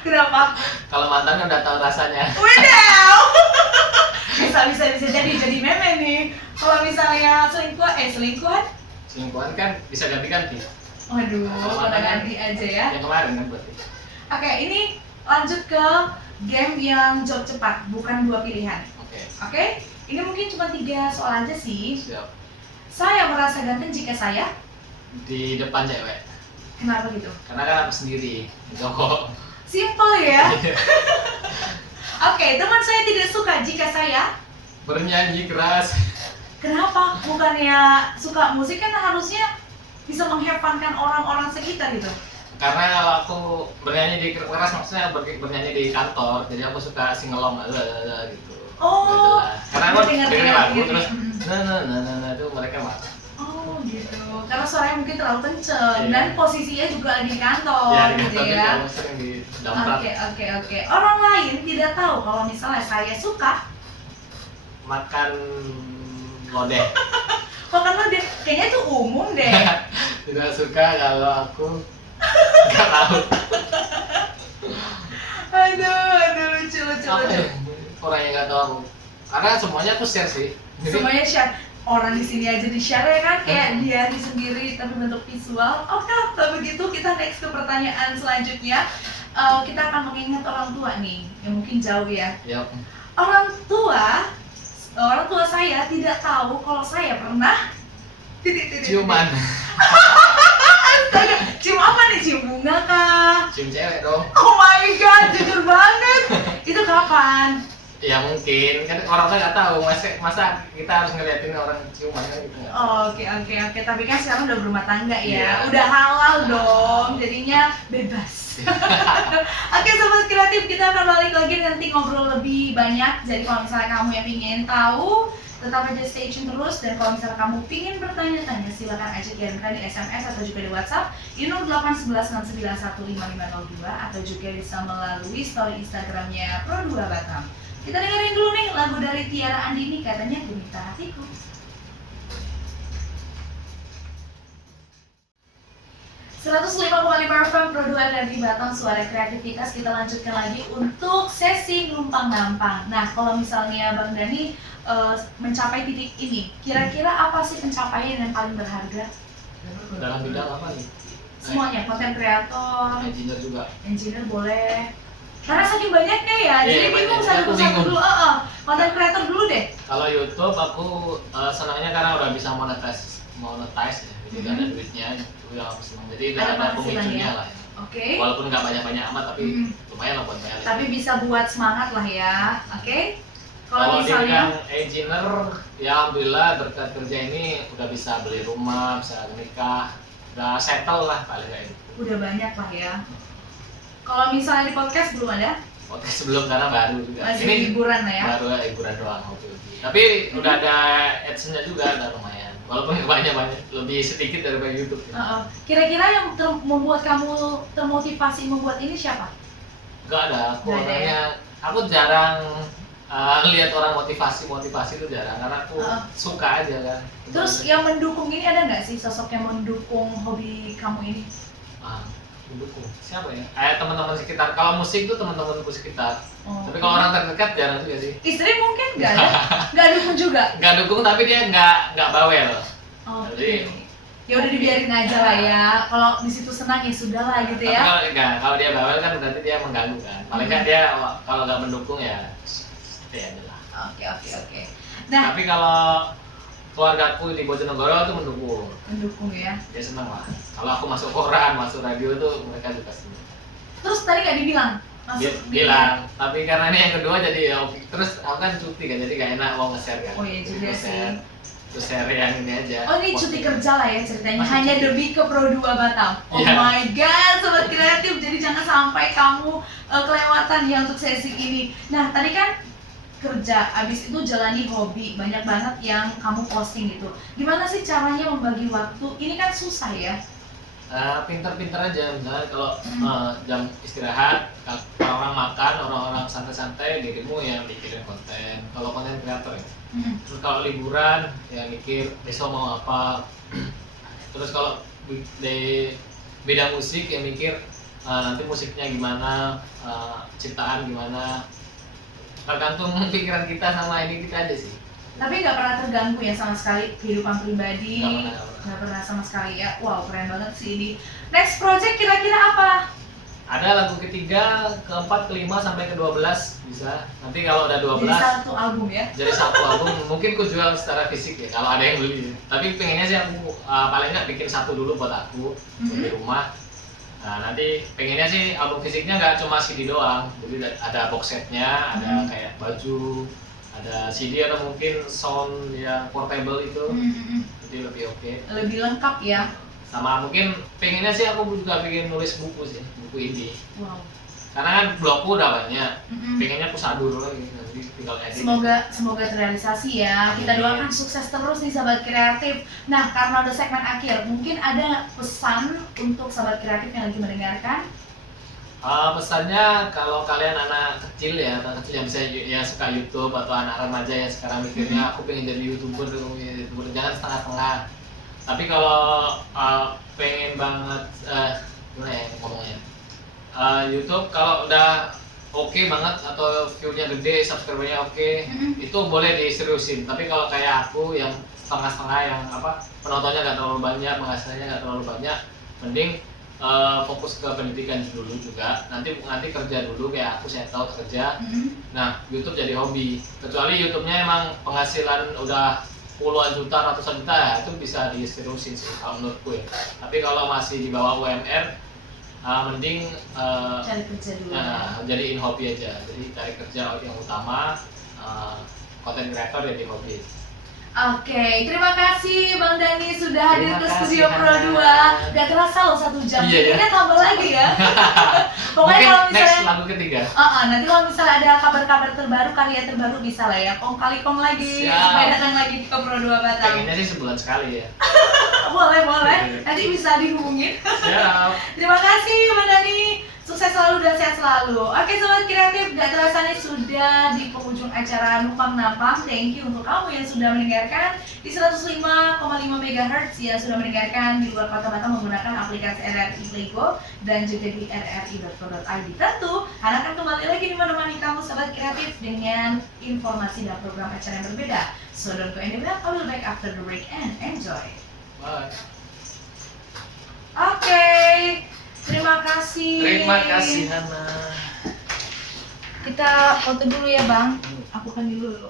Kenapa? Kalau mantannya udah tahu rasanya. Widow. bisa jadi meme nih. Kalau misalnya selingkuhan? Selingkuhan kan bisa ganti-ganti. Waduh, Kalau pada mantan kan ganti aja ya. yang kemarin kan berarti. Oke, ini lanjut ke game yang jawab cepat, bukan dua pilihan. Oke, Oke, ini mungkin cuma 3 soal aja sih. siap. Saya merasa ganteng jika saya, Di depan cewek. kenapa gitu? Karena kan aku sendiri, cowok. Simple ya. Oke, teman saya tidak suka jika saya, Bernyanyi keras. kenapa? Bukannya suka musik kan harusnya bisa menghevankan orang-orang sekitar gitu. Karena kalau aku bernyanyi di keras maksudnya bernyanyi di kantor, jadi aku suka singelong gitu. Oh, Gitu lah. Karena aku ngerti, dengerin lagu ngerti. terus nah itu mereka marah. Oh gitu, karena suaranya mungkin terlalu kenceng Iya. dan posisinya juga di kantor Ya di gitu kantor ya. juga aku sering di damprat. Oke. Orang lain tidak tahu kalau misalnya saya suka, Makan lodeh. kok karena dia kayaknya itu umum deh. Tidak suka kalau aku nggak tahu. Aduh, lucu. Apa ya? Orang yang nggak tahu aku. Karena semuanya aku share sih. Jadi, Semuanya share. Orang di sini aja di share ya kan, kayak diary sendiri tapi bentuk visual. Oke, kalau begitu kita next ke pertanyaan selanjutnya. Kita akan mengingat orang tua nih, yang mungkin jauh ya. ya Orang tua saya tidak tahu kalau saya pernah ciuman, Astaga, cium apa nih? Cium bunga kah? cium cewek dong. Oh my god, jujur banget. Itu kapan? Ya mungkin kan orang tua nggak tahu masa kita harus ngeliatin orang ciuman kan gitu nggak. Oke. Tapi kan sekarang udah berumah tangga ya. Iya. Udah halal dong. Jadinya bebas. Oke, sobat kreatif, kita akan balik lagi nanti ngobrol lebih banyak. Jadi kalau misalnya kamu yang ingin tahu, tetap aja stay tune terus. Dan kalau misalnya kamu ingin bertanya-tanya, silakan aja kirimkan di SMS atau juga di WhatsApp di 0811691552 atau juga bisa melalui story Instagramnya Pro2 Batam. Kita dengerin dulu nih lagu dari Tiara Andini, katanya Gurita Hatiku. 105,5 FM Pro2 dari Batam, suara kreativitas. Kita lanjutkan lagi untuk sesi numpang nampang. Nah, kalau misalnya Bang Dani mencapai titik ini, kira-kira apa sih pencapaian yang paling berharga? Dalam bidang apa nih? Semuanya, konten kreator, Engineer juga. engineer boleh. Karena saking banyaknya ya, Iya, jadi bingung banyak. satu Aku persatu bingung. dulu. Konten kreator dulu deh. Kalau YouTube aku senangnya karena udah bisa monetize ya, jadi ada duitnya, itu yang aku senang. Jadi nggak ada pemicunya lah. Ya. Oke. Walaupun nggak banyak-banyak amat, tapi lumayan lah buat bayar. Tapi bisa buat semangat lah ya, oke? Kalau di bidang engineer, ya alhamdulillah berkat kerja ini udah bisa beli rumah, bisa nikah, udah settle lah paling kayak gitu. Udah banyak lah ya. Kalau misalnya di podcast belum ada? Podcast sebelum karena baru juga. Masih Ini hiburan lah ya? Baru hiburan doang hobi-hobi. Tapi udah ada AdSense-nya juga, udah lumayan. Walaupun banyak lebih sedikit daripada YouTube. Ya. Kira-kira yang membuat kamu termotivasi membuat ini siapa? Gak ada, aku Nggak ada ya? orangnya, aku jarang lihat orang motivasi itu jarang, karena aku suka aja kan. Terus yang mendukung ini ada nggak sih sosok yang mendukung hobi kamu ini? Mendukung siapa ya? Teman-teman sekitar. Kalau musik tuh teman-temanku sekitar. Oh. Tapi kalau orang terdekat jarang juga sih. Istri mungkin nggak ada? Nggak dukung juga? Nggak dukung, tapi dia nggak bawel. Oke. Jadi, ya udah dibiarin aja lah ya. Kalau di situ senang ya sudah lah gitu tapi ya. kalau dia bawel kan berarti dia mengganggu kan. Paling nggak dia kalau nggak mendukung ya aja lah. Oke. Nah, Tapi kalau keluargaku di Bojonegoro tuh mendukung ya. dia senang lah. Kalau aku masuk koran, masuk radio tuh mereka juga senang. Terus tadi nggak dibilang? Bilang, tapi karena ini yang kedua jadi ya oke. Terus aku kan cuti kan, jadi gak enak mau nge-share kan. Oh iya juga sih. Terus share yang ini aja. Oh ini cuti kerja lah ya ceritanya, Masih hanya cuti. demi ke Pro 2 Batam. Oh Iya. my god, sobat kreatif, jadi jangan sampai kamu kelewatan ya untuk sesi ini. Nah tadi kan kerja, abis itu jalani hobi, banyak banget yang kamu posting gitu. Gimana sih caranya membagi waktu? Ini kan susah ya. Pinter-pinter aja, misalnya kalau jam istirahat, orang-orang makan, orang-orang santai-santai, dirimu yang mikirin konten. Kalau konten kreator ya. Terus kalau liburan, ya mikir besok mau apa. Terus kalau di bidang musik, ya mikir nanti musiknya gimana, ciptaan gimana. Tergantung pikiran kita sama ini kita aja sih. Tapi nggak pernah terganggu ya sama sekali kehidupan pribadi? Nggak Nggak pernah sama sekali ya. Wow, keren banget sih ini. Next project kira-kira apa? Ada lagu ketiga, keempat, kelima, sampai ke-12 bisa. Nanti kalau udah 12 Jadi satu album ya? jadi satu album, mungkin ku jual secara fisik ya kalau ada yang beli. Tapi pengennya sih aku paling nggak bikin satu dulu buat aku di rumah. Nah nanti pengennya sih album fisiknya nggak cuma CD doang, jadi ada box setnya, ada kayak baju, ada CD atau mungkin sound yang portable itu, jadi lebih oke. Lebih lengkap ya? Sama mungkin pengennya sih aku juga bikin nulis buku sih, buku indie. Wow. Karena kan blogku udah banyak, pengennya aku sadur lagi, nanti tinggal edit. Semoga terrealisasi ya. Kita doakan sukses terus nih sahabat kreatif. Nah, karena udah segmen akhir, mungkin ada pesan untuk sahabat kreatif yang lagi mendengarkan? Pesannya kalau kalian anak kecil ya, anak kecil yang bisa yang suka YouTube atau anak remaja yang sekarang mikirnya aku pengen jadi YouTuber, jangan setengah-setengah. Tapi kalau pengen banget gimana ya ngomongnya? YouTube kalau udah oke banget atau view-nya gede, subscriber-nya oke, itu boleh diseriusin. Tapi kalau kayak aku yang setengah-setengah yang penontonnya nggak terlalu banyak, penghasilannya nggak terlalu banyak, mending fokus ke pendidikan dulu juga. Nanti kerja dulu kayak aku settle kerja. Nah YouTube jadi hobi. Kecuali YouTube-nya emang penghasilan udah puluhan juta, ratusan juta ya, itu bisa diseriusin sih kalau menurutku ya. Tapi kalau masih di bawah UMR, mending Cari kerja dulu. jadiin hobi aja. Jadi cari kerja yang utama, content creator jadi hobi. Oke, terima kasih Bang Dani sudah hadir Terima ke kasih, Studio Pro Hana. 2. Gak terasa loh 1 jam, Iya, ya. kayaknya tambah lagi ya. Pokoknya Mungkin kalau next misalnya lagu ketiga. nanti kalau misalnya ada kabar-kabar terbaru, karya terbaru bisa lah ya. Kong kali kong lagi, Siap. supaya datang lagi ke Pro 2 Batam. Pengennya sih sebulan sekali ya. Boleh, Iya. nanti bisa dihubungin. Siap. Terima kasih Bang Dani, sukses selalu dan sehat selalu. Oke sobat kreatif, gak terasa nih sudah di penghujung acara Numpang Nampang. Thank you untuk kamu yang sudah mendengarkan di 105,5 MHz yang sudah mendengarkan di luar kota Batam menggunakan aplikasi RRI Playgo dan juga di rri.co.id. Tentu, Hana akan kembali lagi menemani kamu sobat kreatif dengan informasi dan program acara yang berbeda. So don't go anywhere, I will back after the break and enjoy. Bye. Oke, terima kasih. Terima kasih Hana. Kita foto dulu ya bang. Aku panggil dulu.